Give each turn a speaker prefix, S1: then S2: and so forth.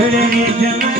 S1: घड़े जमा